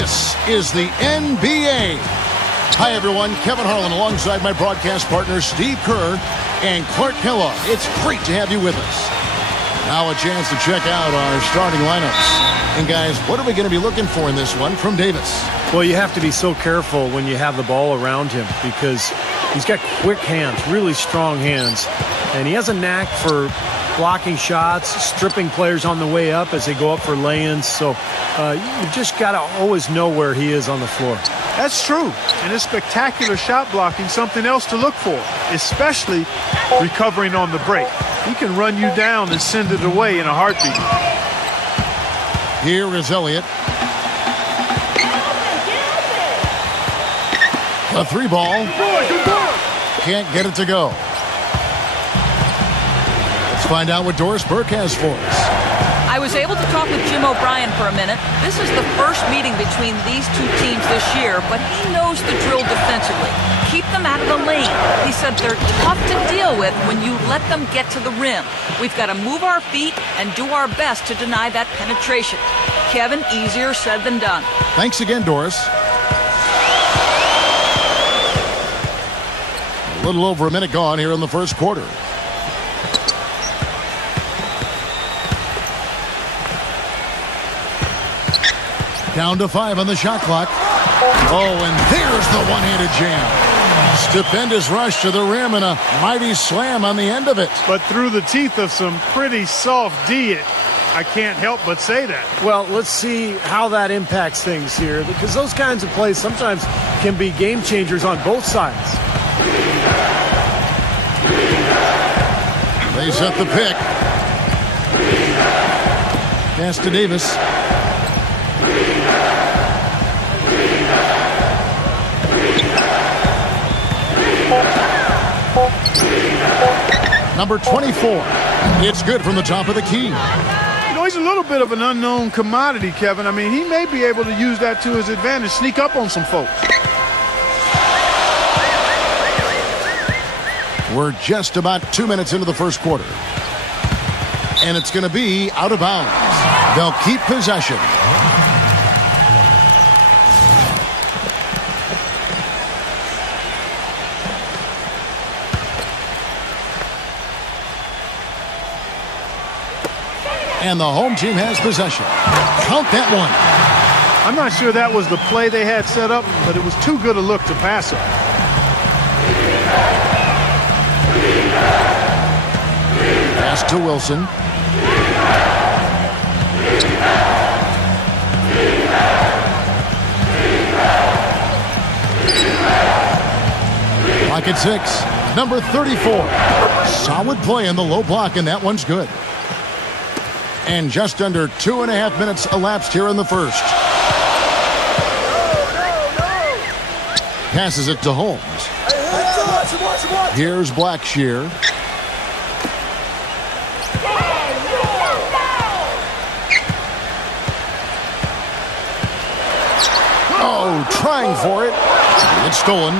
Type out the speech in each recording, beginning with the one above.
This is the NBA. Hi, everyone. Kevin Harlan alongside my broadcast partners Steve Kerr and Clark Kellogg. It's great to have you with us. Now a chance to check out our starting lineups. And, guys, what are we going to be looking for in this one from Davis? Well, you have to be so careful when you have the ball around him because he's got quick hands, really strong hands. And he has a knack for blocking shots, stripping players on the way up as they go up for lay-ins. So you just got to always know where he is on the floor. That's true. And his spectacular shot blocking, something else to look for, especially recovering on the break. He can run you down and send it away in a heartbeat. Here is Elliott. A three ball. Can't get it to go. Let's find out what Doris Burke has for us. I was able to talk with Jim O'Brien for a minute. This is the first meeting between these two teams this year, but he knows the drill defensively. Keep them out of the lane. He said they're tough to deal with when you let them get to the rim. We've got to move our feet and do our best to deny that penetration. Kevin, easier said than done. Thanks again, Doris. A little over a minute gone here in the first quarter. Down to 5 on the shot clock. Oh, and there's the one-handed jam. Stupendous rush to the rim and a mighty slam on the end of it. But through the teeth of some pretty soft D, I can't help but say that. Well, let's see how that impacts things here because those kinds of plays sometimes can be game changers on both sides. They set the pick. Pass to Davis. Number 24. It's good from the top of the key. You know, he's a little bit of an unknown commodity, Kevin. I mean, he may be able to use that to his advantage, sneak up on some folks. We're just about 2 minutes into the first quarter. And it's going to be out of bounds. They'll keep possession. And the home team has possession. Count that one. I'm not sure that was the play they had set up, but it was too good a look to pass it. Pass to Wilson. Clock at 6. Number 34. Solid play in the low block, and that one's good. And just under 2.5 minutes elapsed here in the first. Passes it to Holmes. Here's Blackshear. Oh, trying for it. It's stolen.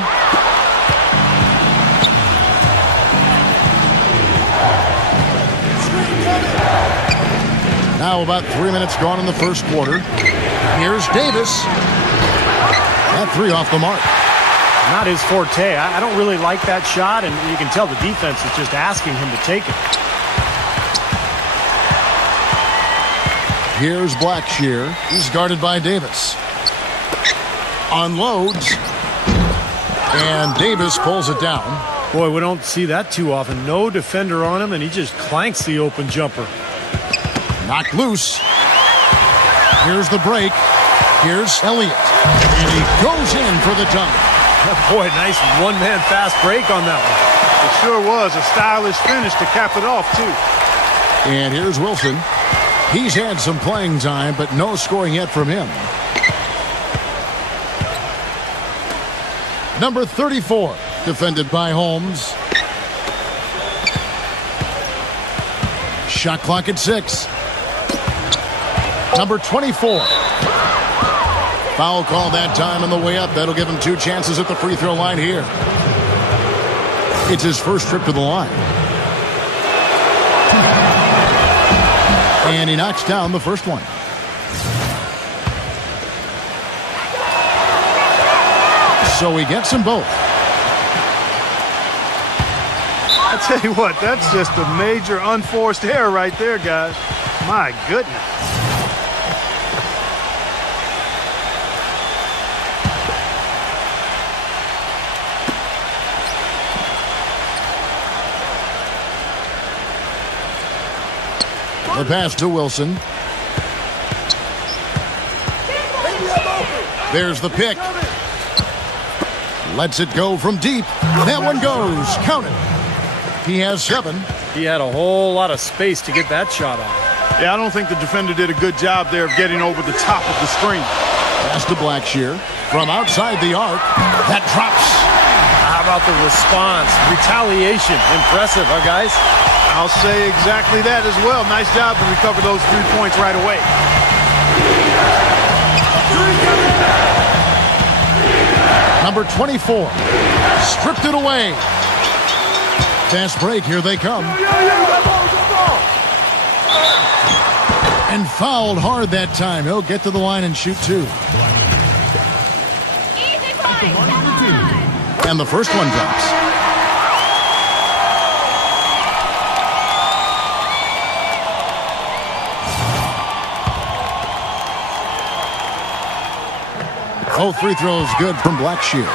Now about 3 minutes gone in the first quarter. Here's Davis. That three off the mark. Not his forte. I don't really like that shot, and you can tell the defense is just asking him to take it. Here's Blackshear. He's guarded by Davis. Unloads. And Davis pulls it down. Boy, we don't see that too often. No defender on him, and he just clanks the open jumper. Knocked loose. Here's the break. Here's Elliott. And he goes in for the dunk. Boy, nice one-man fast break on that one. It sure was a stylish finish to cap it off, too. And here's Wilson. He's had some playing time, but no scoring yet from him. Number 34, defended by Holmes. Shot clock at 6. Number 24. Foul call that time on the way up. That'll give him 2 chances at the free throw line here. It's his first trip to the line. And he knocks down the first one. so he gets them both. I tell you what, that's just a major unforced error right there, guys. My goodness. The pass to Wilson. There's the pick. Lets it go from deep. That one goes. Count it. He has 7. He had a whole lot of space to get that shot off. Yeah, I don't think the defender did a good job there of getting over the top of the screen. Pass to Blackshear. From outside the arc. That drops. How about the response? Retaliation. Impressive, huh, guys? I'll say exactly that as well. Nice job to recover those 3 points right away. Number 24. Stripped it away. Fast break. Here they come. And fouled hard that time. He'll get to the line and shoot 2. Easy boy, come on. And the first one drops. Both free throws good from Blackshear.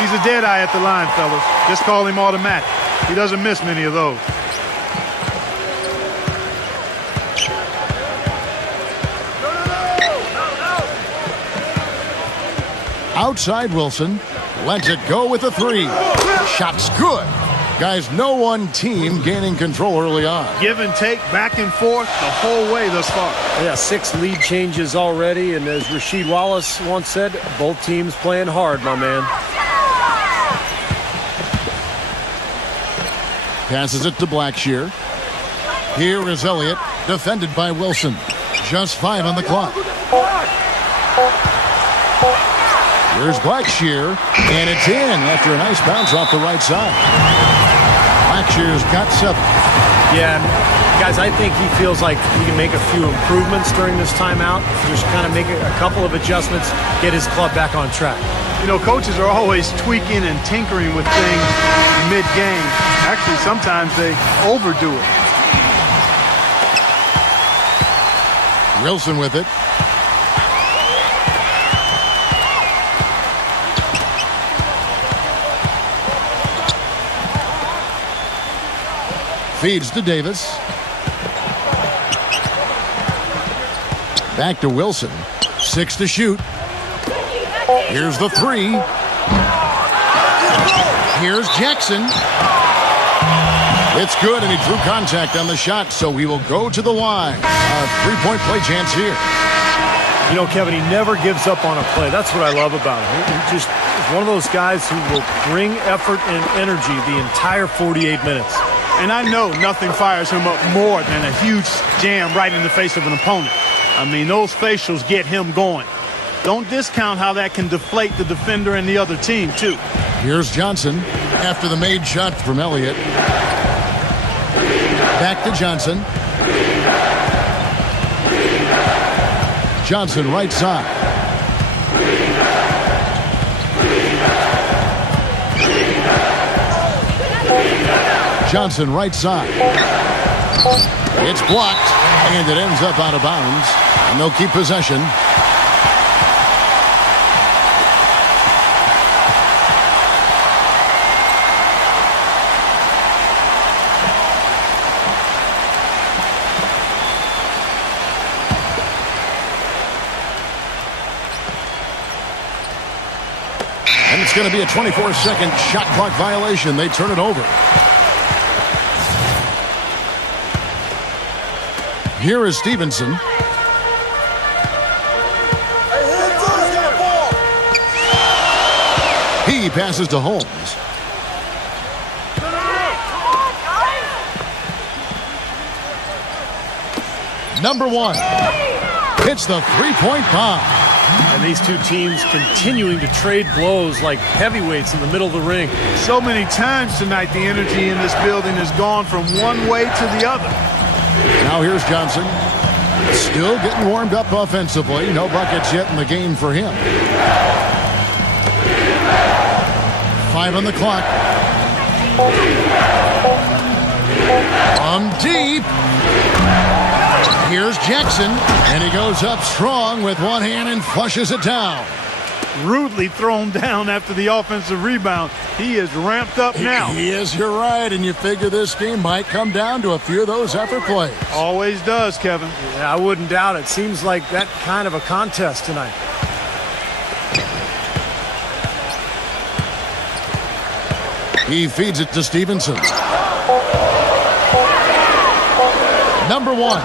He's a dead eye at the line, fellas. Just call him automatic. He doesn't miss many of those. Outside Wilson. Lets it go with a 3. Shot's good. Guys, no one team gaining control early on. Give and take, back and forth, the whole way thus far. Yeah, 6 lead changes already, and as Rasheed Wallace once said, both teams playing hard, my man. Passes it to Blackshear. Here is Elliott, defended by Wilson. Just 5 on the clock. Here's Blackshear, and it's in after a nice bounce off the right side. Blackshear's got 7. Yeah, guys, I think he feels like he can make a few improvements during this timeout. Just kind of make a couple of adjustments, get his club back on track. You know, coaches are always tweaking and tinkering with things mid-game. Actually, sometimes they overdo it. Wilson with it. Feeds to Davis. Back to Wilson. 6 to shoot. Here's the 3. Here's Jackson. It's good, and he drew contact on the shot, so we will go to the line. A 3-point play chance here. You know, Kevin, he never gives up on a play. That's what I love about him. He just is one of those guys who will bring effort and energy the entire 48 minutes. And I know nothing fires him up more than a huge jam right in the face of an opponent. I mean, those facials get him going. Don't discount how that can deflate the defender and the other team, too. Here's Johnson after the made shot from Elliott. Back to Johnson. Johnson right side. Johnson right side. It's blocked, and it ends up out of bounds. And they'll keep possession. And it's going to be a 24-second shot clock violation. They turn it over. Here is Stevenson. He passes to Holmes. Number 1 hits the three-point bomb. And these two teams continuing to trade blows like heavyweights in the middle of the ring. So many times tonight, the energy in this building has gone from one way to the other. Now here's Johnson. Still getting warmed up offensively. No buckets yet in the game for him. 5 on the clock. From deep. Here's Jackson, and he goes up strong with one hand and flushes it down. Rudely thrown down after the offensive rebound. He is ramped up now. He is, you're right, and you figure this game might come down to a few of those effort plays. Always does, Kevin. Yeah, I wouldn't doubt it. Seems like that kind of a contest tonight. He feeds it to Stevenson. Number 1.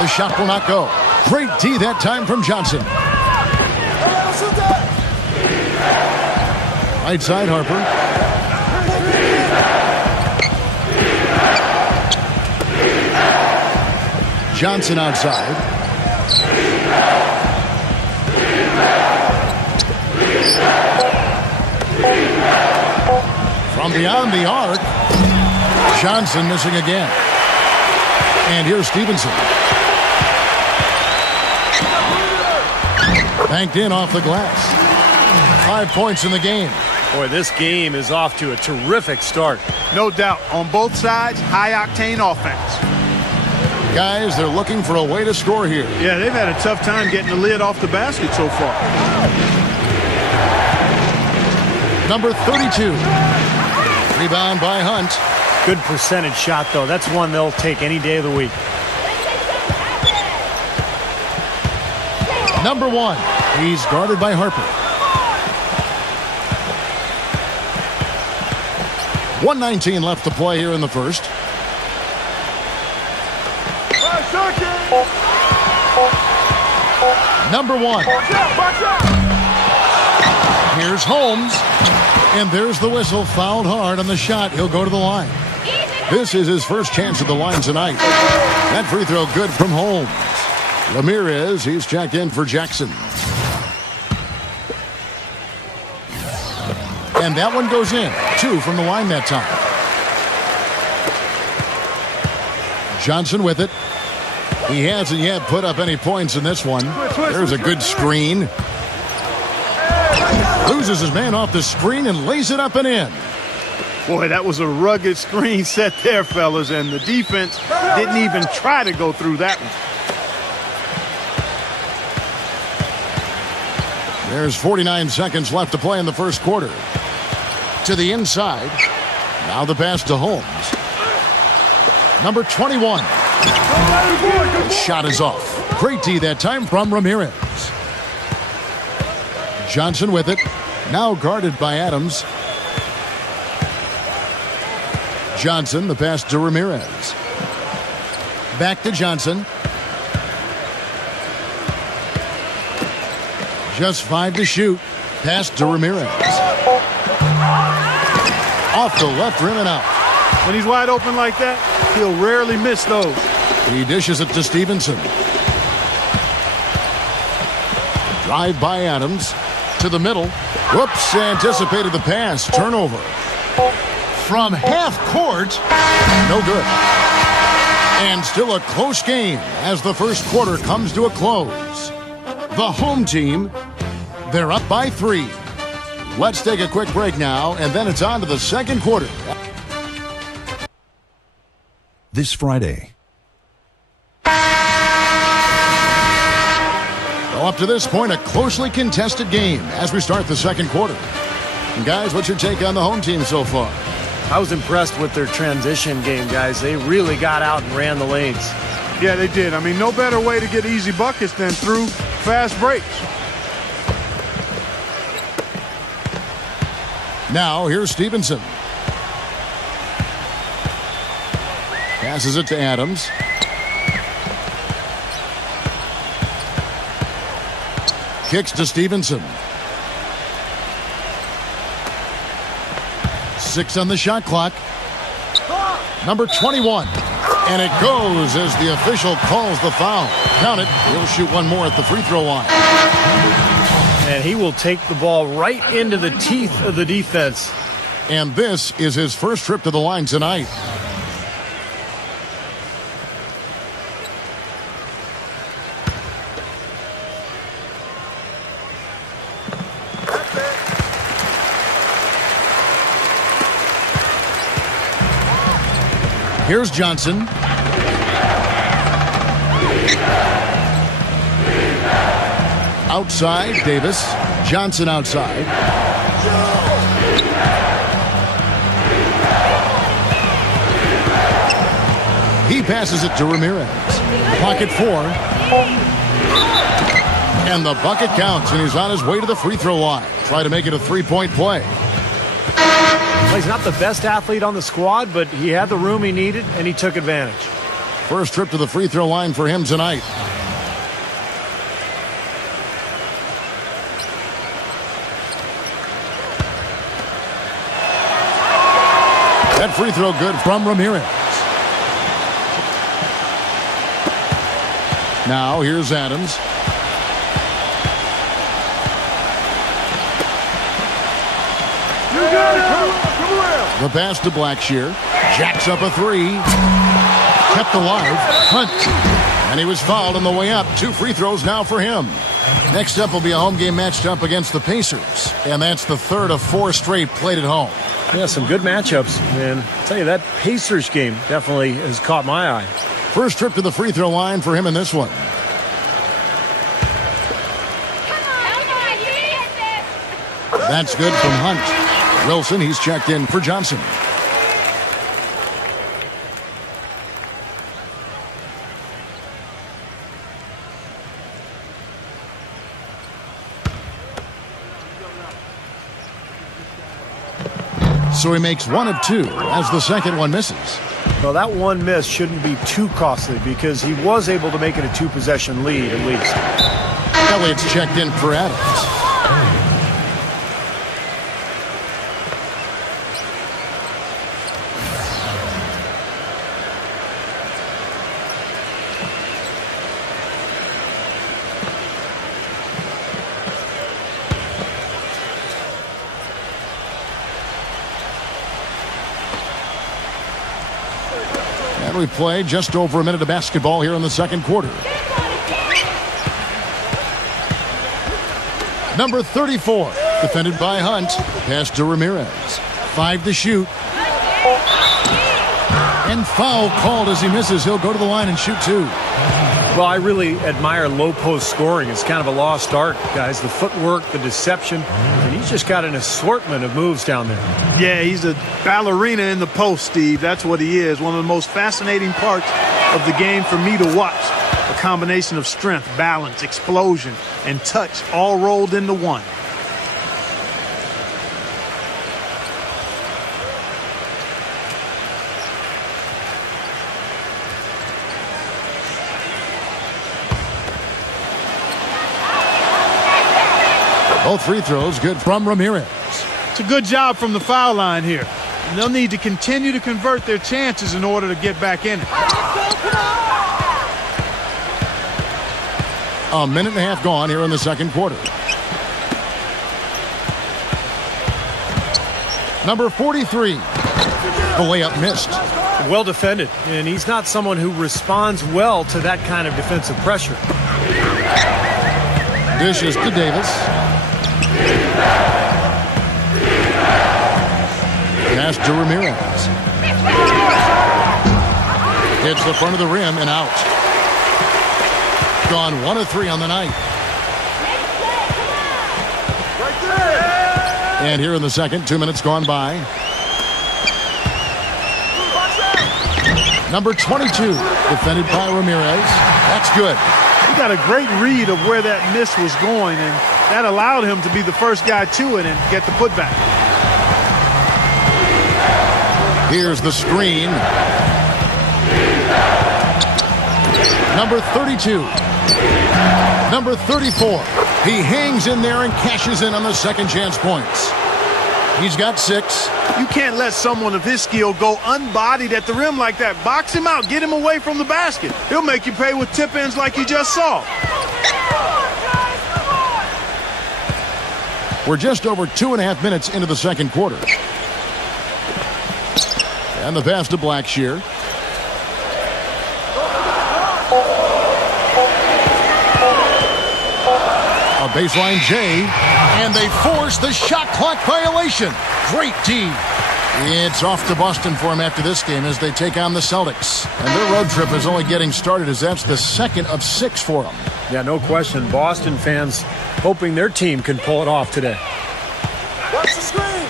The shot will not go. Great D that time from Johnson. Right side, Harper. Johnson outside. From beyond the arc, Johnson missing again. And here's Stevenson. Banked in off the glass. 5 points in the game. Boy, this game is off to a terrific start. No doubt. On both sides, high-octane offense. Guys, they're looking for a way to score here. Yeah, they've had a tough time getting the lid off the basket so far. Number 32. Rebound by Hunt. Good percentage shot, though. That's one they'll take any day of the week. Number 1. He's guarded by Harper. 1:19 left to play here in the first. Number 1. Here's Holmes. And there's the whistle. Fouled hard on the shot. He'll go to the line. This is his first chance at the line tonight. That free throw good from Holmes. Ramirez, he's checked in for Jackson. And that one goes in. 2 from the line that time. Johnson with it. He hasn't yet put up any points in this one. There's a good screen. Loses his man off the screen and lays it up and in. Boy, that was a rugged screen set there, fellas, and the defense didn't even try to go through that one. There's 49 seconds left to play in the first quarter. To the inside. Now the pass to Holmes. Number 21. The shot is off. Great D that time from Ramirez. Johnson with it. Now guarded by Adams. Johnson, the pass to Ramirez. Back to Johnson. Just 5 to shoot. Pass to Ramirez. Off the left rim and out. When he's wide open like that, he'll rarely miss those. He dishes it to Stevenson. Drive by Adams. To the middle. Whoops, anticipated the pass. Turnover. From half court. No good. And still a close game as the first quarter comes to a close. The home team, they're up by 3. Let's take a quick break now, and then it's on to the second quarter. This Friday. Well, up to this point, a closely contested game as we start the second quarter. And guys, what's your take on the home team so far? I was impressed with their transition game, guys. They really got out and ran the lanes. Yeah, they did. I mean, no better way to get easy buckets than through fast breaks. Now, here's Stevenson. Passes it to Adams. Kicks to Stevenson. 6 on the shot clock. Number 21. And it goes as the official calls the foul. Count it. He'll shoot one more at the free throw line. And he will take the ball right into the teeth of the defense. And this is his first trip to the line tonight. Here's Johnson. Outside, Davis. Johnson outside. He passes it to Ramirez. Pocket 4. And the bucket counts, and he's on his way to the free throw line. Try to make it a three-point play. Well, he's not the best athlete on the squad, but he had the room he needed, and he took advantage. First trip to the free throw line for him tonight. That free throw good from Ramirez. Now here's Adams. The pass to Blackshear. Jacks up a three. Kept alive. Hunt. And he was fouled on the way up. 2 free throws now for him. Next up will be a home game matched up against the Pacers. And that's the third of 4 straight played at home. Yeah, some good matchups. And I'll tell you, that Pacers game definitely has caught my eye. First trip to the free throw line for him in this one. That's good from Hunt. Wilson, he's checked in for Johnson. So he makes 1 of 2 as the second one misses. Well, that one miss shouldn't be too costly because he was able to make it a 2-possession lead at least. Elliott's checked in for Adams. And we play just over a minute of basketball here in the second quarter. Number 34, defended by Hunt. Pass to Ramirez. 5 to shoot. And foul called as he misses. He'll go to the line and shoot 2. Well, I really admire low post scoring. It's kind of a lost art, guys. The footwork, the deception, and he's just got an assortment of moves down there. Yeah, he's a ballerina in the post, Steve. That's what he is. One of the most fascinating parts of the game for me to watch. A combination of strength, balance, explosion, and touch all rolled into one. Both free throws good from Ramirez. It's a good job from the foul line here. And they'll need to continue to convert their chances in order to get back in it. A minute and a half gone here in the second quarter. Number 43. The layup missed. Well defended, and he's not someone who responds well to that kind of defensive pressure. Dishes to Davis. Pass to Ramirez. Hits the front of the rim and out. Gone 1 of 3 on the night. And here in the second, 2 minutes gone by. Number 22, defended by Ramirez. That's good. He got a great read of where that miss was going, and that allowed him to be the first guy to it and get the putback. Here's the screen. Number 32. Number 34. He hangs in there and cashes in on the second chance points. He's got 6. You can't let someone of his skill go unbodied at the rim like that. Box him out. Get him away from the basket. He'll make you pay with tip-ins like you just saw. We're just over 2.5 minutes into the second quarter. And the pass to Blackshear. A baseline J, and they force the shot clock violation. Great D. It's off to Boston for him after this game as they take on the Celtics. And their road trip is only getting started as that's the second of 6 for them. Yeah, no question. Boston fans hoping their team can pull it off today. Watch the screen.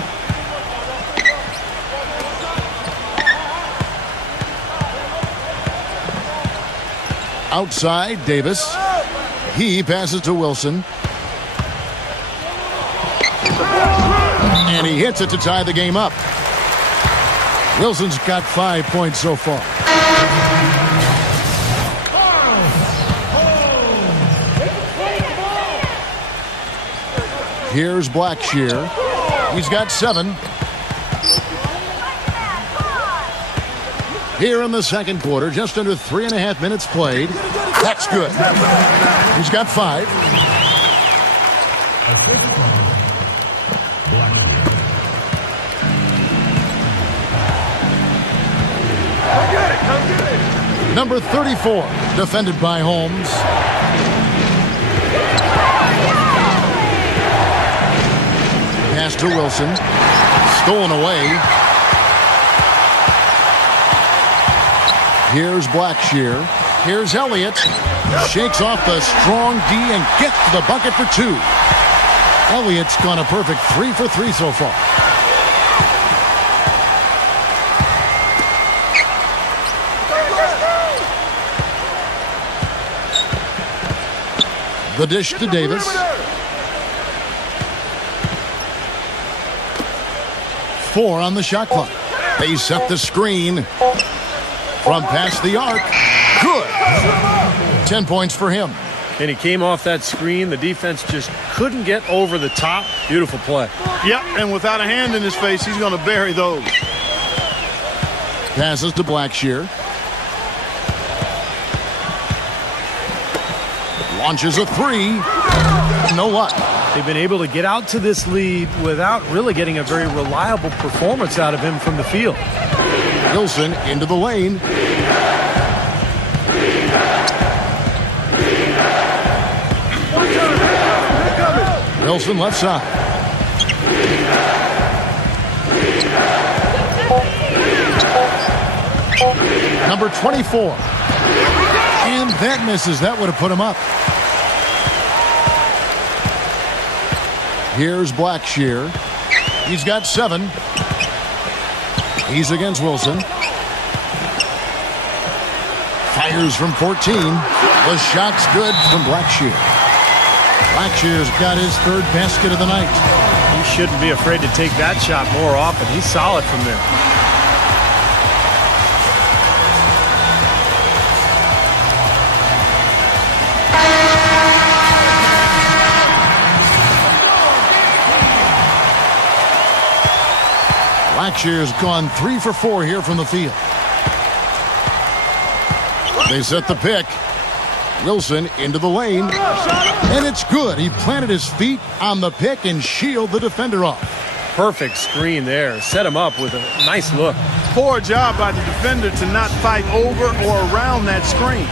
Outside, Davis. He passes to Wilson. And he hits it to tie the game up. Wilson's got 5 points so far. Here's Blackshear. He's got 7. Here in the second quarter, just under 3.5 minutes played. That's good. He's got 5. Number 34, defended by Holmes. Pass to Wilson. Stolen away. Here's Blackshear. Here's Elliott. Shakes off the strong D and gets to the bucket for 2. Elliott's gone a perfect 3 for 3 so far. The dish to Davis. 4 on the shot clock. They set the screen from past the arc. Good. 10 points for him. And he came off that screen. The defense just couldn't get over the top. Beautiful play. Yep, and without a hand in his face, he's going to bury those. Passes to Blackshear. Launches a 3. No luck. They've been able to get out to this lead without really getting a very reliable performance out of him from the field. Wilson into the lane. Wilson left side. Number 24. And that misses. That would have put him up. Here's Blackshear. He's got 7. He's against Wilson. Fires from 14. The shot's good from Blackshear. Blackshear's got his 3rd basket of the night. He shouldn't be afraid to take that shot more often. He's solid from there. Blackshear's gone 3 for 4 here from the field. They set the pick. Wilson into the lane. And it's good. He planted his feet on the pick and shielded the defender off. Perfect screen there. Set him up with a nice look. Poor job by the defender to not fight over or around that screen.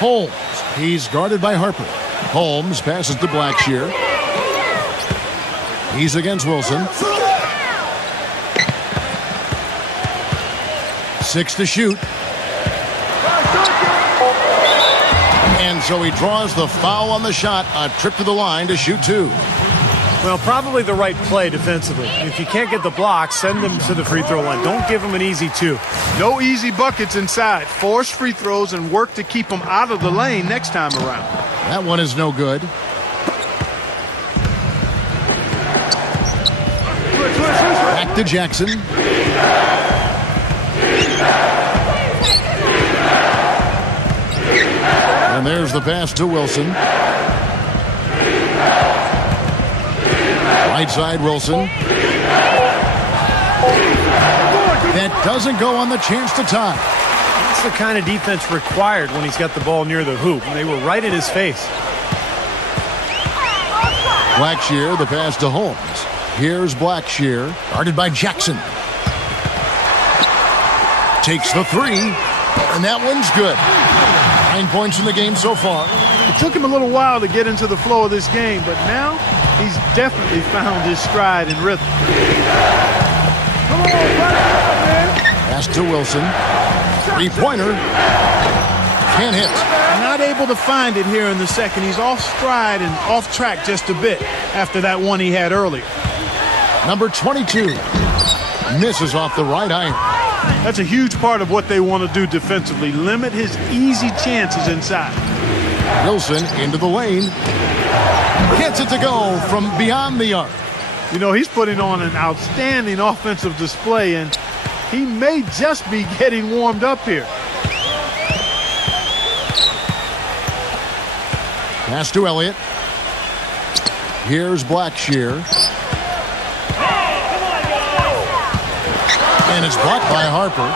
Holmes. He's guarded by Harper. Holmes passes to Blackshear. He's against Wilson. 6 to shoot. And so he draws the foul on the shot. A trip to the line to shoot 2. Well, probably the right play defensively. If you can't get the block, send them to the free throw line. Don't give them an easy 2. No easy buckets inside. Force free throws and work to keep them out of the lane next time around. That one is no good. Back to Jackson. And there's the pass to Wilson. Right side, Wilson. That doesn't go on the chance to tie. That's the kind of defense required when he's got the ball near the hoop. And they were right in his face. Blackshear, the pass to Holmes. Here's Blackshear, guarded by Jackson. Takes the three, and that one's good. 9 points in the game so far. It took him a little while to get into the flow of this game, but now he's definitely found his stride and rhythm. Pass to Wilson. Three-pointer. Can't hit. Not able to find it here in the second. He's off stride and off track just a bit after that one he had earlier. Number 22. Misses off the right iron. That's a huge part of what they want to do defensively. Limit his easy chances inside. Wilson into the lane. Gets it to go from beyond the arc. You know, he's putting on an outstanding offensive display, and he may just be getting warmed up here. Pass to Elliott. Here's Blackshear. And it's blocked by Harper.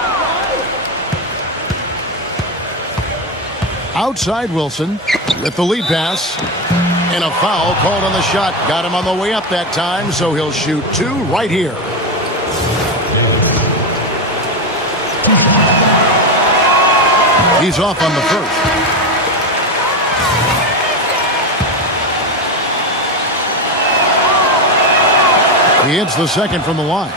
Outside Wilson with the lead pass. And a foul called on the shot. Got him on the way up that time, so he'll shoot two right here. He's off on the first. He hits the second from the line.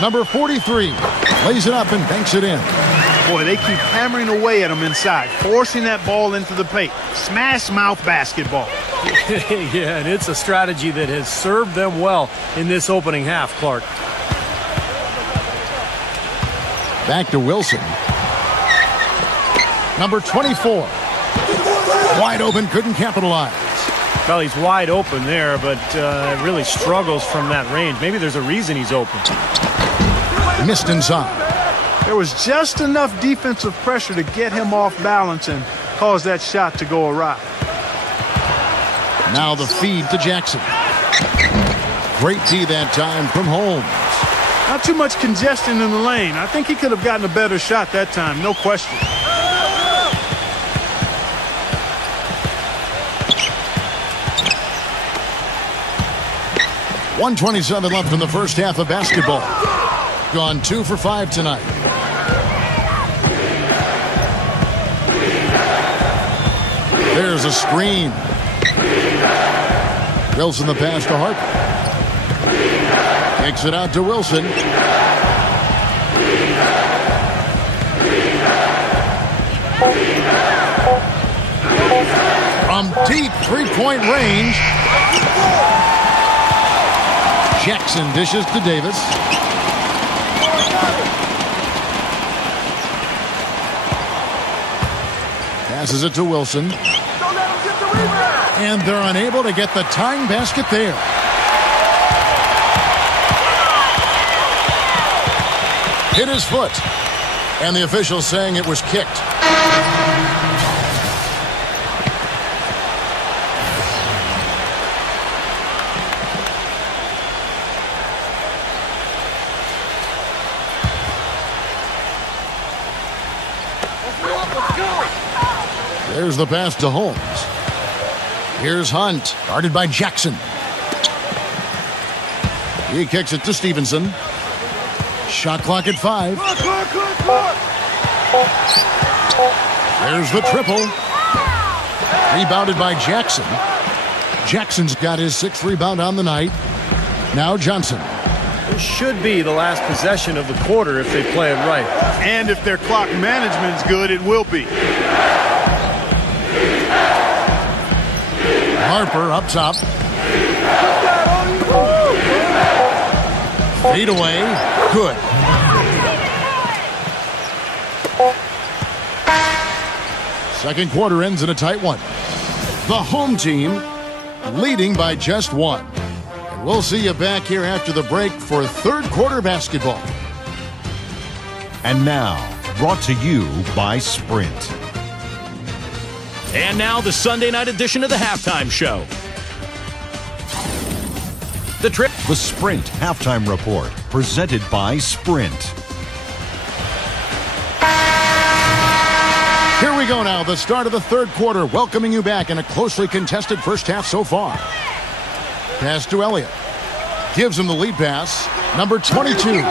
Number 43 lays it up and banks it in. Boy, they keep hammering away at him inside, forcing that ball into the paint. Smash mouth basketball. Yeah, and it's a strategy that has served them well in this opening half, Clark. Back to Wilson. Number 24. Wide open, couldn't capitalize. Well, he's wide open there, but really struggles from that range. Maybe there's a reason he's open. Missed inside. There was just enough defensive pressure to get him off balance and cause that shot to go awry. Now the feed to Jackson. Great D that time from Holmes. Not too much congestion in the lane. I think he could have gotten a better shot that time, no question. .127 left in the first half of basketball. Gone 2 for 5 tonight. There's a screen. Wilson the pass to Harper. Kicks it out to Wilson. From deep three-point range. Jackson dishes to Davis. Passes it to Wilson. And they're unable to get the tying basket there. Hit his foot. And the official saying it was kicked. There's the pass to Holmes. Here's Hunt, guarded by Jackson. He kicks it to Stevenson. Shot clock at 5. There's the triple. Rebounded by Jackson. Jackson's got his 6th rebound on the night. Now Johnson. This should be the last possession of the quarter if they play it right. And if their clock management's good, it will be. Harper up top. Fade away. Good. Second quarter ends in a tight one. The home team leading by just 1. And we'll see you back here after the break for third quarter basketball. And now, brought to you by Sprint. And now the Sunday night edition of the Halftime Show. The Sprint Halftime Report, presented by Sprint. Here we go now, the start of the third quarter, welcoming you back in a closely contested first half so far. Pass to Elliott. Gives him the lead pass. Number 22.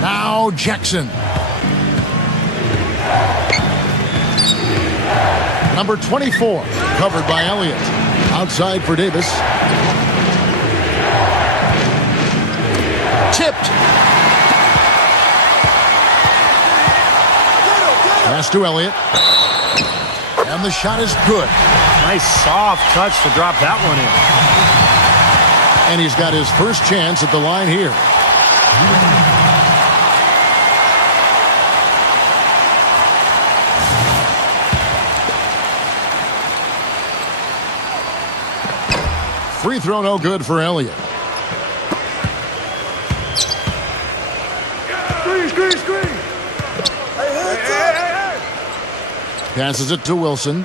Now Jackson. Number 24. Covered by Elliott. Outside for Davis. Tipped. Pass to Elliott. And the shot is good. Nice soft touch to drop that one in. And he's got his first chance at the line here. Free throw no good for Elliott. Screen. Hey. Passes it to Wilson.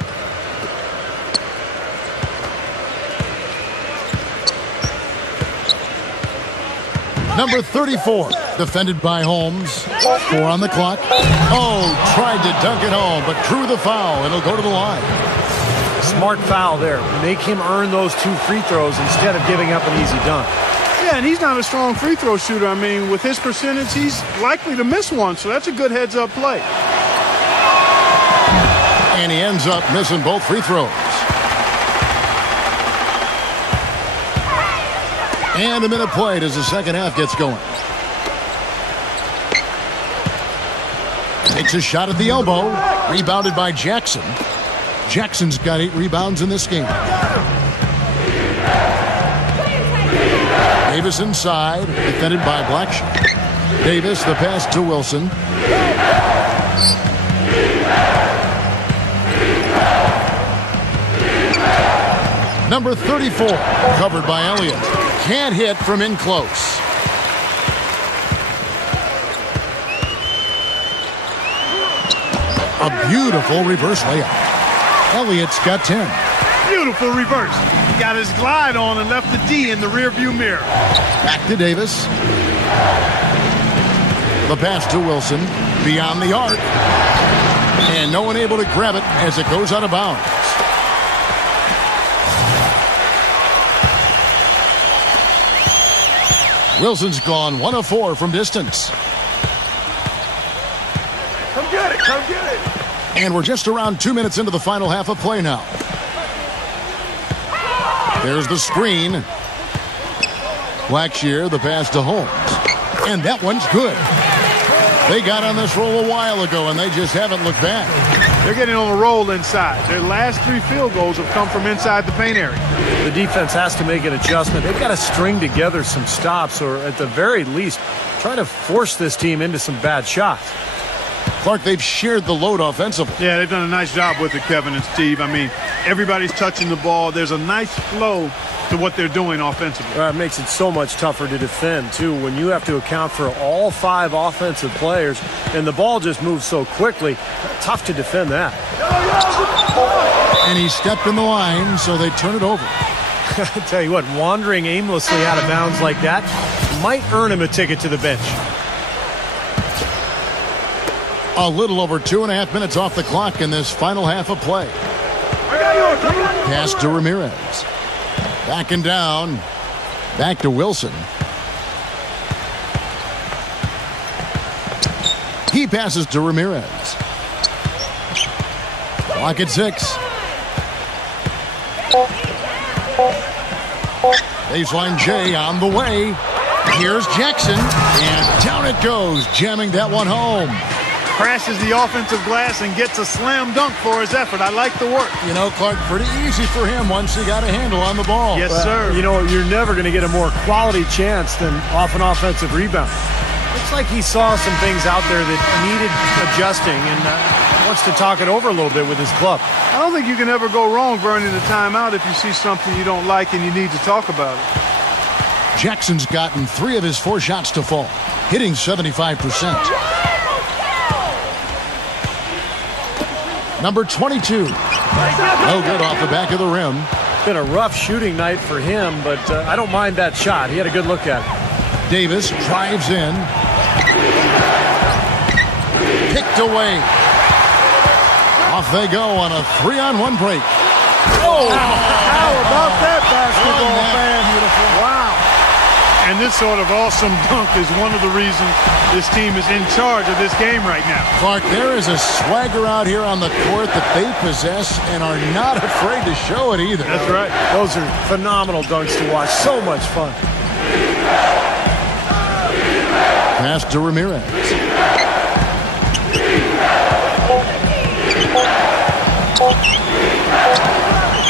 Number 34, defended by Holmes. 4 on the clock. Oh, tried to dunk it home, but drew the foul. It'll go to the line. Smart foul there. Make him earn those 2 free throws instead of giving up an easy dunk. Yeah, and he's not a strong free throw shooter. I mean, with his percentage, he's likely to miss one, so that's a good heads-up play. And he ends up missing both free throws. And a minute played as the second half gets going. Takes a shot at the elbow. Rebounded by Jackson. Jackson's got 8 rebounds in this game. Davis inside, defended by Blackshear. Davis, the pass to Wilson. Number 34, covered by Elliott. Can't hit from in close. A beautiful reverse layup. Elliott's got 10. Beautiful reverse. He got his glide on and left the D in the rearview mirror. Back to Davis. The pass to Wilson. Beyond the arc. And no one able to grab it as it goes out of bounds. Wilson's gone 1 of 4 from distance. Come get it. And we're just around 2 minutes into the final half of play now. There's the screen. Blackshear, the pass to Holmes. And that one's good. They got on this roll a while ago, and they just haven't looked back. They're getting on a roll inside. Their last 3 field goals have come from inside the paint area. The defense has to make an adjustment. They've got to string together some stops, or at the very least, try to force this team into some bad shots. Clark, they've shared the load offensively. Yeah, they've done a nice job with it, Kevin and Steve. I mean, everybody's touching the ball. There's a nice flow to what they're doing offensively. It makes it so much tougher to defend, too, when you have to account for all 5 offensive players, and the ball just moves so quickly. Tough to defend that. And he stepped in the line, so they turn it over. I tell you what, wandering aimlessly out of bounds like that might earn him a ticket to the bench. A little over 2.5 minutes off the clock in this final half of play. Pass to Ramirez. Backing down. Back to Wilson. He passes to Ramirez. Clock at 6. Baseline J on the way. Here's Jackson. And down it goes, jamming that one home. Crashes the offensive glass and gets a slam dunk for his effort. I like the work. You know, Clark, pretty easy for him once he got a handle on the ball. Yes, sir. You know, you're never going to get a more quality chance than off an offensive rebound. Looks like he saw some things out there that needed adjusting and wants to talk it over a little bit with his club. I don't think you can ever go wrong burning a timeout if you see something you don't like and you need to talk about it. Jackson's gotten 3 of his 4 shots to fall, hitting 75%. Number 22. No good off the back of the rim. Been a rough shooting night for him, but I don't mind that shot. He had a good look at it. Davis drives in. Kicked away. Off they go on a 3-on-1 break. Oh, how about that basketball fan? Wow. And this sort of awesome dunk is one of the reasons this team is in charge of this game right now. Clark, there is a swagger out here on the court that they possess and are not afraid to show it either. That's right. Those are phenomenal dunks to watch. So much fun. Pass to Ramirez.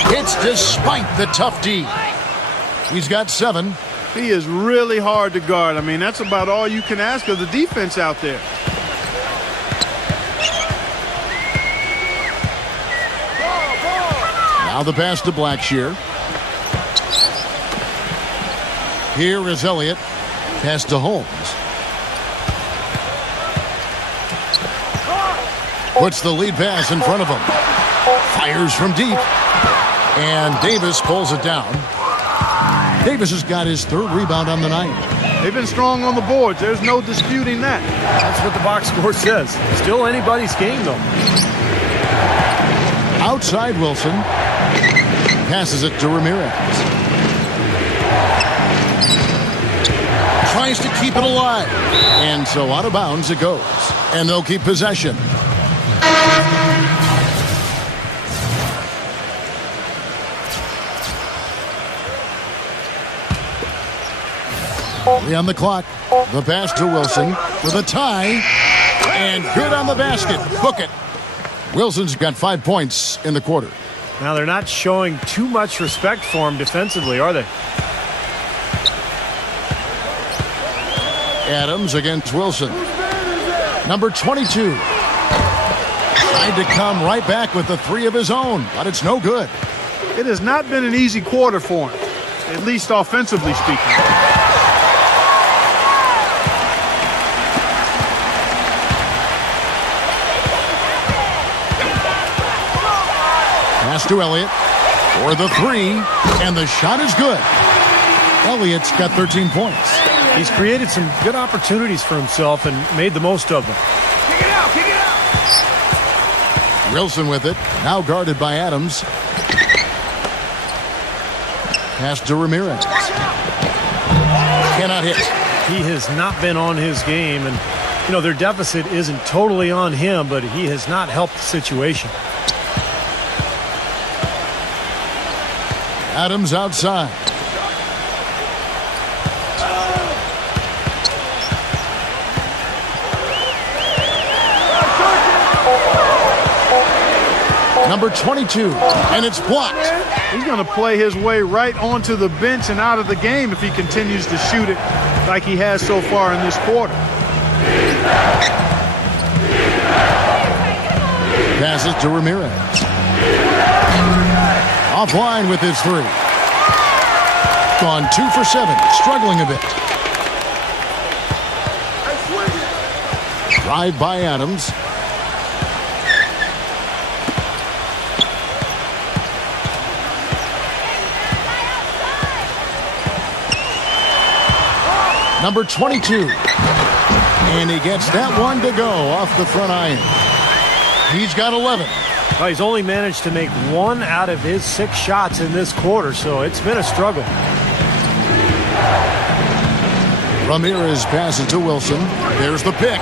Hits despite the tough D. He's got 7. He is really hard to guard. I mean, that's about all you can ask of the defense out there. Now the pass to Blackshear. Here is Elliott. Pass to Holmes. Puts the lead pass in front of him. Fires from deep. And Davis pulls it down. Davis has got his 3rd rebound on the night. They've been strong on the boards. There's no disputing that. That's what the box score says. Still anybody's game, though. Outside Wilson. Passes it to Ramirez. Tries to keep it alive. And so out of bounds it goes. And they'll keep possession. On the clock. The pass to Wilson with a tie. And good on the basket. Book it. Wilson's got 5 points in the quarter. Now they're not showing too much respect for him defensively, are they? Adams against Wilson. Number 22. Tried to come right back with the 3 of his own, but it's no good. It has not been an easy quarter for him, at least offensively speaking. Pass to Elliott for the 3, and the shot is good. Elliott's got 13 points. He's created some good opportunities for himself and made the most of them. Kick it out, kick it out. Wilson with it, now guarded by Adams. Pass to Ramirez. Cannot hit. He has not been on his game, and you know their deficit isn't totally on him, but he has not helped the situation. Adams outside. Number 22, and it's blocked. He's going to play his way right onto the bench and out of the game if he continues to shoot it like he has so far in this quarter. Passes to Ramirez. Offline with his 3. Gone 2 for 7, struggling a bit. Drive by Adams. Number 22. And he gets that one to go off the front iron. He's got 11. Well, he's only managed to make 1 out of his 6 shots in this quarter, so it's been a struggle. Ramirez passes to Wilson. There's the pick.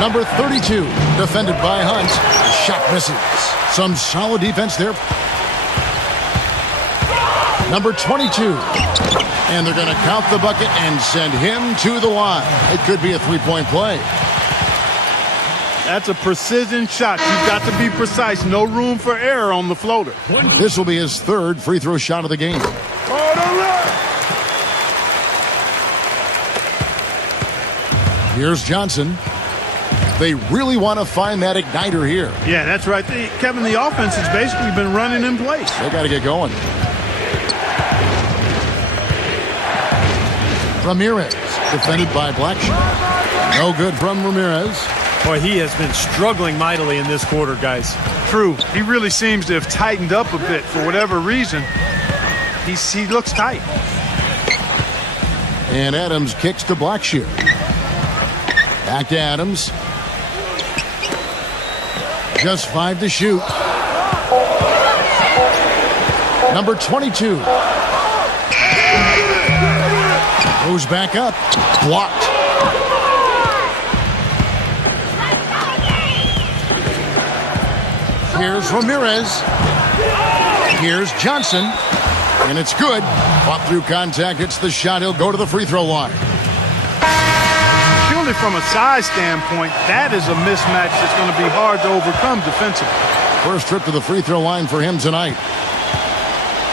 Number 32, defended by Hunt. Shot misses. Some solid defense there. Number 22. And they're going to count the bucket and send him to the line. It could be a 3-point play. That's a precision shot. You've got to be precise. No room for error on the floater. This will be his 3rd free throw shot of the game. Here's Johnson. They really want to find that igniter here. Yeah, that's right. Kevin, the offense has basically been running in place. They got to get going. Ramirez, defended by Blackshear. No good from Ramirez. Boy, he has been struggling mightily in this quarter, guys. True. He really seems to have tightened up a bit for whatever reason. He looks tight. And Adams kicks to Blackshear. Back to Adams. Just 5 to shoot. Number 22. Goes back up. Blocked. Here's Ramirez. Here's Johnson. And it's good. Fought through contact. Hits the shot. He'll go to the free throw line. Purely from a size standpoint, that is a mismatch that's going to be hard to overcome defensively. First trip to the free throw line for him tonight.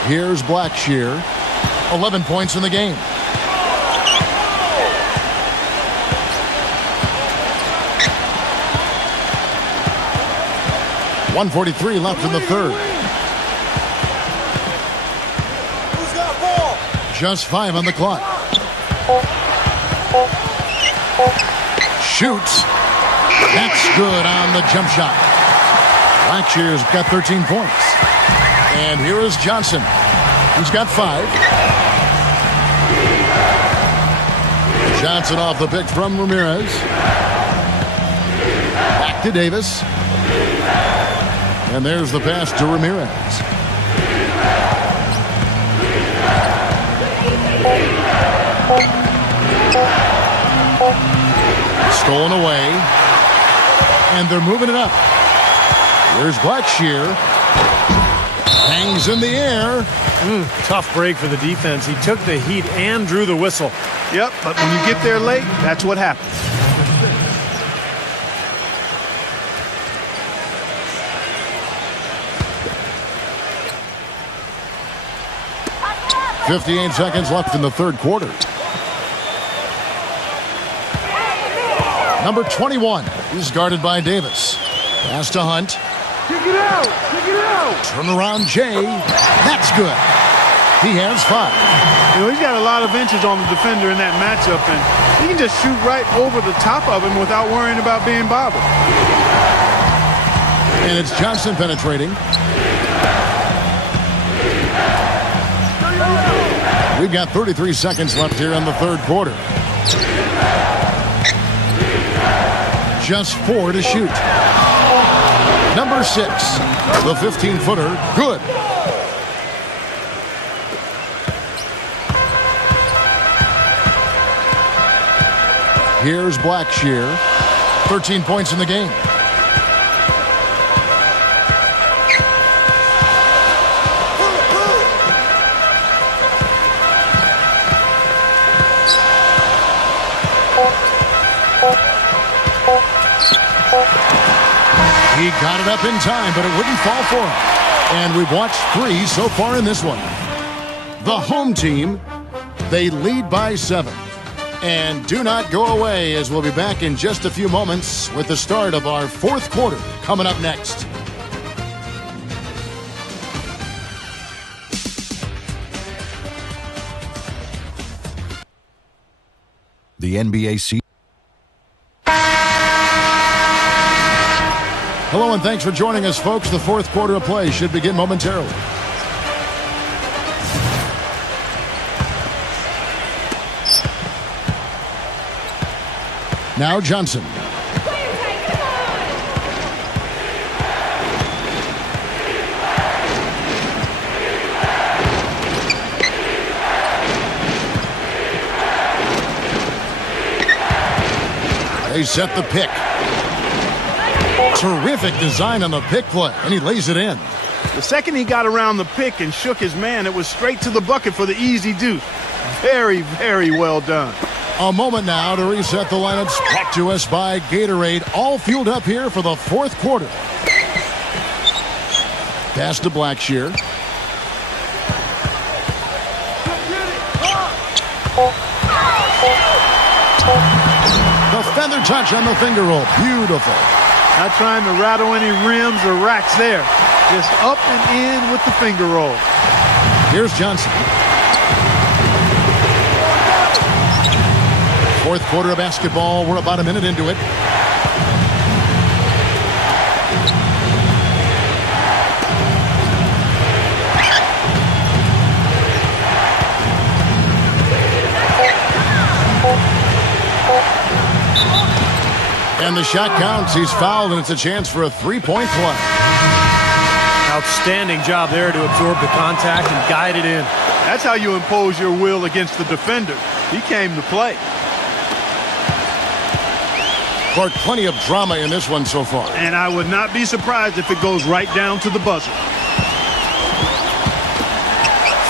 Here's Blackshear. 11 points in the game. .143 left in the third. Who's got ball? Just 5 on the clock. Shoots. That's good on the jump shot. Blackshear's got 13 points. And here is Johnson. He's got 5. Johnson off the pick from Ramirez. Back to Davis. And there's the pass to Ramirez. Stolen away. And they're moving it up. Here's Blackshear. Hangs in the air. Tough break for the defense. He took the heat and drew the whistle. Yep, but when you get there late, that's what happens. 58 seconds left in the third quarter. Number 21 is guarded by Davis. Pass to Hunt. Kick it out! Kick it out! Turnaround Jay. That's good. He has 5. You know, he's got a lot of inches on the defender in that matchup, and he can just shoot right over the top of him without worrying about being bothered. And it's Johnson penetrating. We've got 33 seconds left here in the third quarter. Just 4 to shoot. Number 6, the 15-footer, good. Here's Blackshear, 13 points in the game. He got it up in time, but it wouldn't fall for him. And we've watched 3 so far in this one. The home team, they lead by 7. And do not go away, as we'll be back in just a few moments with the start of our fourth quarter coming up next. The NBA season. Hello and thanks for joining us, folks. The fourth quarter of play should begin momentarily. Now Johnson. They set the pick. Terrific design on the pick play, and he lays it in. The second he got around the pick and shook his man, it was straight to the bucket for the easy deuce. Very, very well done. A moment now to reset the lineups. Brought to us by Gatorade. All fueled up here for the fourth quarter. Pass to Blackshear. The feather touch on the finger roll. Beautiful. Not trying to rattle any rims or racks there. Just up and in with the finger roll. Here's Johnson. Fourth quarter of basketball. We're about a minute into it. And the shot counts. He's fouled, and it's a chance for a three-point play. Outstanding job there to absorb the contact and guide it in. That's how you impose your will against the defender. He came to play. Court, plenty of drama in this one so far. And I would not be surprised if it goes right down to the buzzer.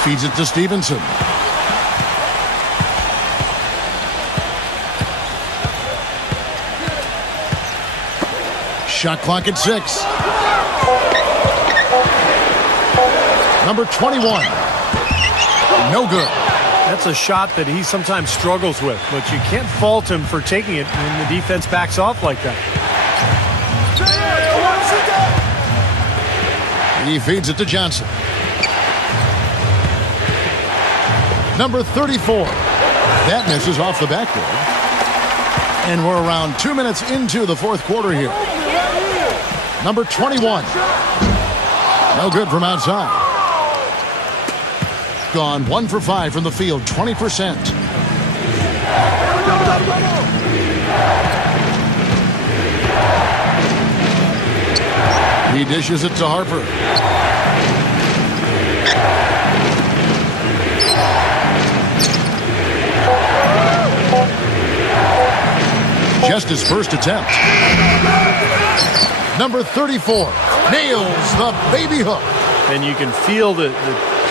Feeds it to Stevenson. Shot clock at 6. Number 21. No good. That's a shot that he sometimes struggles with, but you can't fault him for taking it when the defense backs off like that. He feeds it to Johnson. Number 34. That misses off the backboard. And we're around 2 minutes into the fourth quarter here. Number 21. No good from outside. Gone 1 for 5 from the field, 20%. He dishes it to Harper. Just his first attempt. Number 34 nails the baby hook. And you can feel the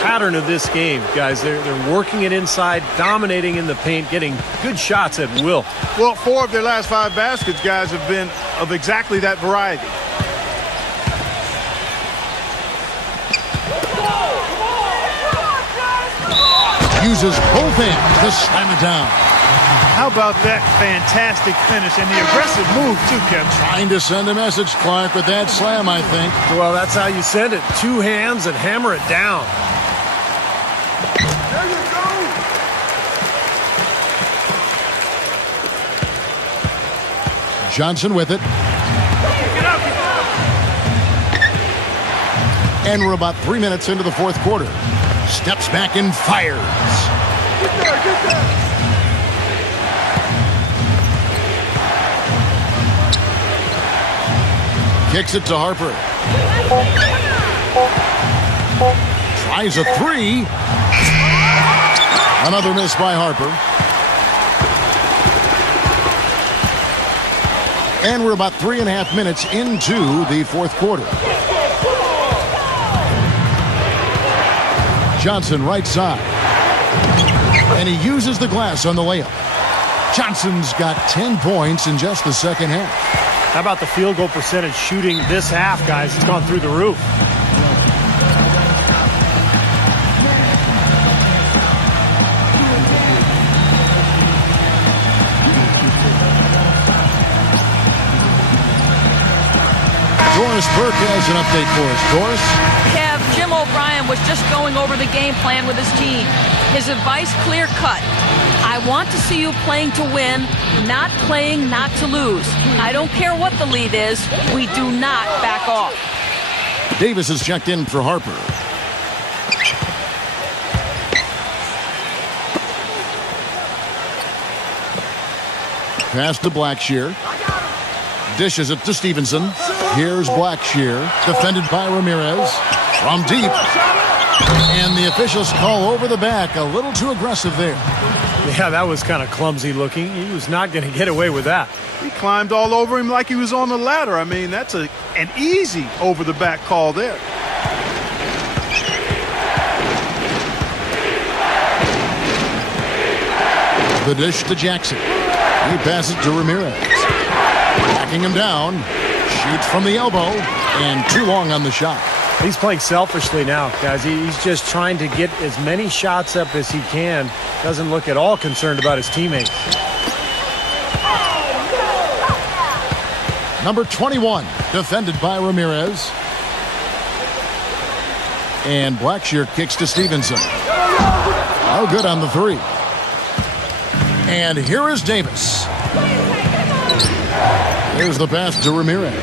pattern of this game, guys. They're working it inside, dominating in the paint, getting good shots at will. Well, 4 of their last 5 baskets, guys, have been of exactly that variety. Uses both hands to slam it down. How about that fantastic finish and the aggressive move, too, Kevin? Trying to send a message, Clark, with that slam, I think. Well, that's how you send it. 2 hands and hammer it down. There you go. Johnson with it. And we're about 3 minutes into the fourth quarter. Steps back and fires. Get there, get there. Kicks it to Harper. Tries a 3. Another miss by Harper. And we're about 3.5 minutes into the fourth quarter. Johnson right side. And he uses the glass on the layup. Johnson's got 10 points in just the second half. How about the field goal percentage shooting this half, guys? It's gone through the roof. Doris Burke has an update for us. Doris? Kev, Jim O'Brien was just going over the game plan with his team. His advice clear-cut. I want to see you playing to win, not playing not to lose. I don't care what the lead is. We do not back off. Davis has checked in for Harper. Pass to Blackshear. Dishes it to Stevenson. Here's Blackshear, defended by Ramirez. From deep. And the officials call over the back. A little too aggressive there. Yeah, that was kind of clumsy looking. He was not going to get away with that. He climbed all over him like he was on the ladder. I mean, that's an easy over-the-back call there. The dish to Jackson. He passes to Ramirez. Backing him down. Shoots from the elbow. And too long on the shot. He's playing selfishly now, guys. He's just trying to get as many shots up as he can. Doesn't look at all concerned about his teammates. Number 21, defended by Ramirez. And Blackshear kicks to Stevenson. Oh, good on the 3. And here is Davis. Here's the pass to Ramirez.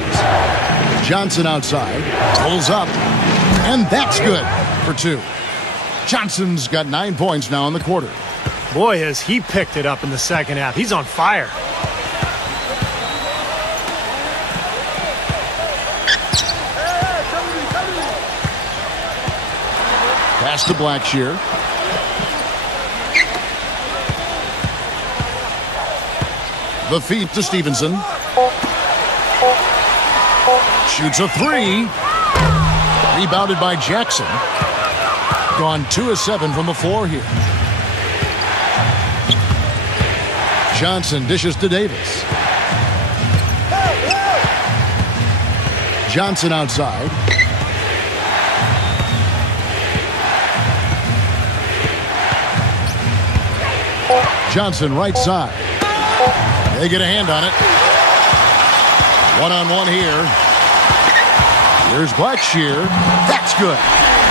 Johnson outside, pulls up, and that's good for 2. Johnson's got 9 points now in the quarter. Boy, has he picked it up in the second half. He's on fire. Pass to Blackshear. The feed to Stevenson. Shoots a three. Rebounded by Jackson. Gone 2 of 7 from the floor here. Johnson dishes to Davis. Johnson outside. Johnson right side. They get a hand on it. One-on-one here. Here's Blackshear. That's good.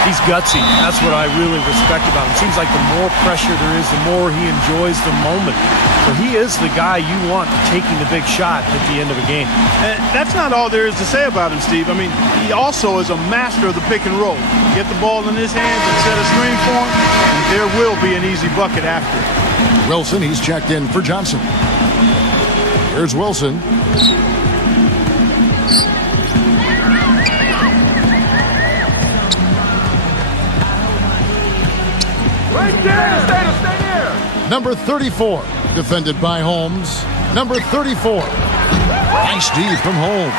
He's gutsy. That's what I really respect about him. Seems like the more pressure there is, the more he enjoys the moment. So he is the guy you want taking the big shot at the end of a game. And that's not all there is to say about him, Steve. I mean, he also is a master of the pick and roll. Get the ball in his hands and set a screen for him, and there will be an easy bucket after. Wilson, he's checked in for Johnson. Here's Wilson. Right there. Stay there. Number 34, defended by Holmes. Number 34. Nice D from Holmes.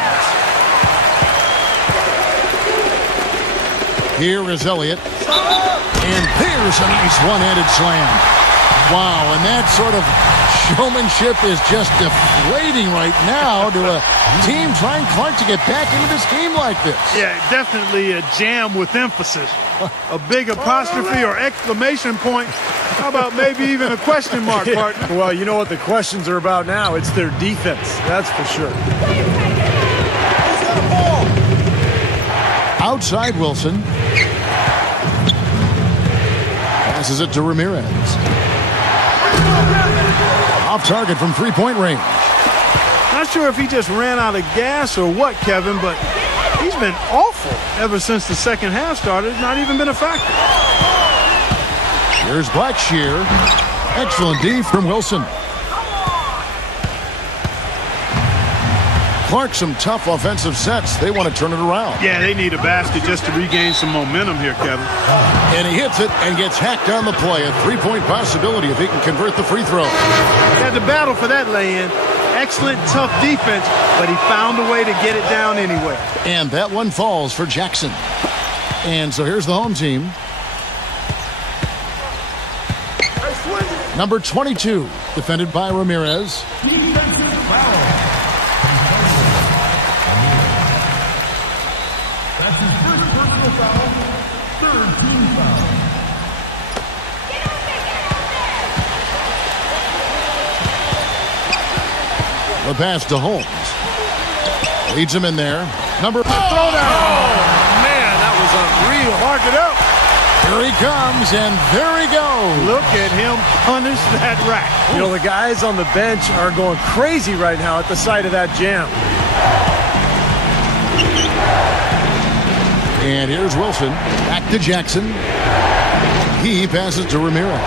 Here is Elliott. And there's a nice one-handed slam. Wow, and that sort of showmanship is just deflating right now to a team trying Clark to get back into this game like this. Yeah, definitely a jam with emphasis. A big apostrophe or exclamation point. How about maybe even a question mark, partner? Well, you know what the questions are about now. It's their defense. That's for sure. Outside Wilson. Passes it to Ramirez. Off target from three-point range. Not sure if he just ran out of gas or what, Kevin, but he's been awful ever since the second half started. Not even been a factor. Here's Blackshear. Excellent D from Wilson. Clark, some tough offensive sets. They want to turn it around. Yeah, they need a basket just to regain some momentum here, Kevin. And he hits it and gets hacked on the play. A three-point possibility if he can convert the free throw. He had to battle for that lay-in. Excellent, tough defense, but he found a way to get it down anyway. And that one falls for Jackson. And so here's the home team. Number 22, defended by Ramirez. The pass to Holmes. Leads him in there. Number throwdown. Oh, man, that was unreal. Mark it up. Here he comes, and there he goes. Look at him punish that rack. You know, the guys on the bench are going crazy right now at the sight of that jam. And here's Wilson. Back to Jackson. He passes to Ramirez.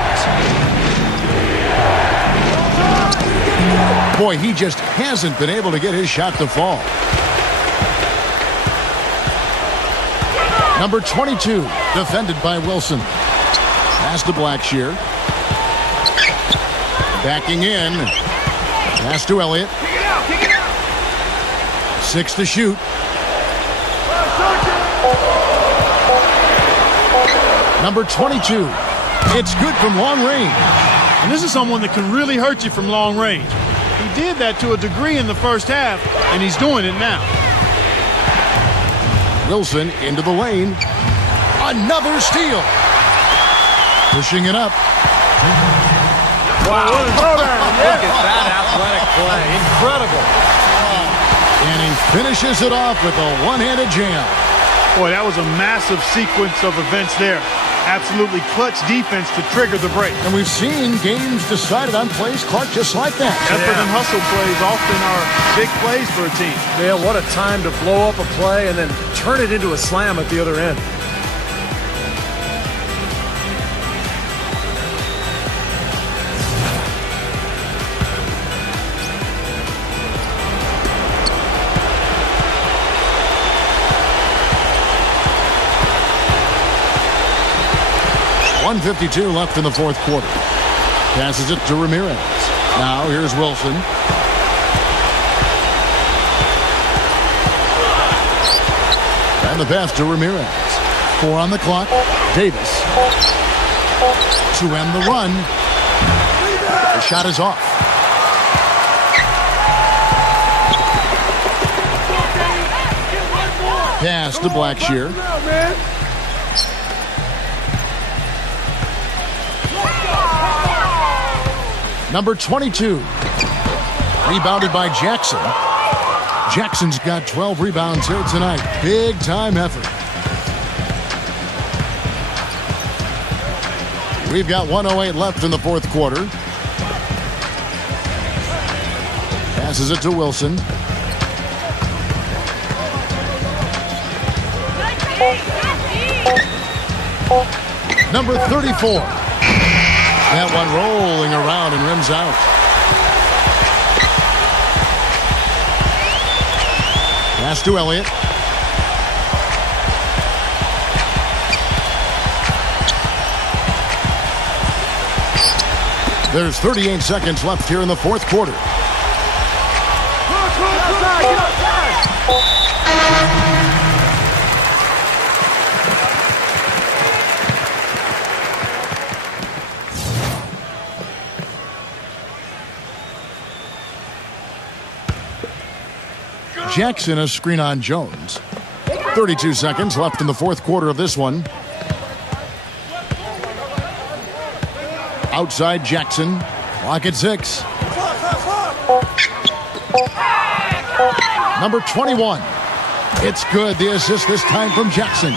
Boy, he just hasn't been able to get his shot to fall. Number 22, defended by Wilson. Pass to Blackshear. Backing in. Pass to Elliott. 6 to shoot. Number 22. It's good from long range. And this is someone that can really hurt you from long range. He did that to a degree in the first half, and he's doing it now. Wilson into the lane. Another steal. Pushing it up. Wow. Look at that athletic play. Incredible. And he finishes it off with a one-handed jam. Boy, that was a massive sequence of events there. Absolutely clutch defense to trigger the break. And we've seen games decided on plays, Clark, just like that. Effort and hustle plays often are big plays for a team. Yeah, what a time to blow up a play and then turn it into a slam at the other end. 1:52 left in the fourth quarter. Passes it to Ramirez. Now here's Wilson. And the pass to Ramirez. 4 on the clock. Davis. To end the run. The shot is off. Pass to Blackshear. Number 22. Rebounded by Jackson. Jackson's got 12 rebounds here tonight. Big time effort. We've got 1:08 left in the fourth quarter. Passes it to Wilson. Number 34. That one rolling around and rims out. Pass to Elliott. There's 38 seconds left here in the fourth quarter. Jackson, a screen on Jones. 32 seconds left in the fourth quarter of this one. Outside Jackson. Clock at 6. Number 21. It's good. The assist this time from Jackson.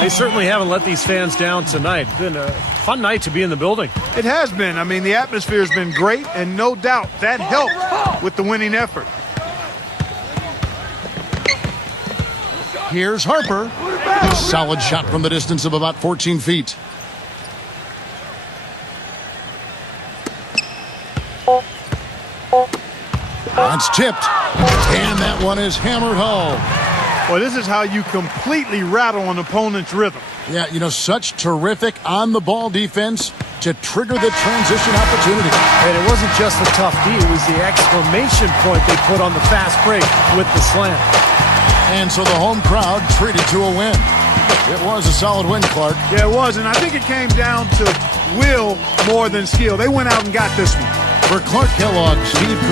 They certainly haven't let these fans down tonight. It's been a fun night to be in the building. It has been. I mean, the atmosphere has been great, and no doubt that helped with the winning effort. Here's Harper. A solid shot from the distance of about 14 feet. That's tipped. And that one is hammered home. Well, this is how you completely rattle an opponent's rhythm. Yeah, you know, such terrific on-the-ball defense to trigger the transition opportunity. And it wasn't just the tough D, it was the exclamation point they put on the fast break with the slam. And so the home crowd treated to a win. It was a solid win, Clark. Yeah, it was, and I think it came down to will more than skill. They went out and got this one. For Clark Kellogg, Steve Kerr.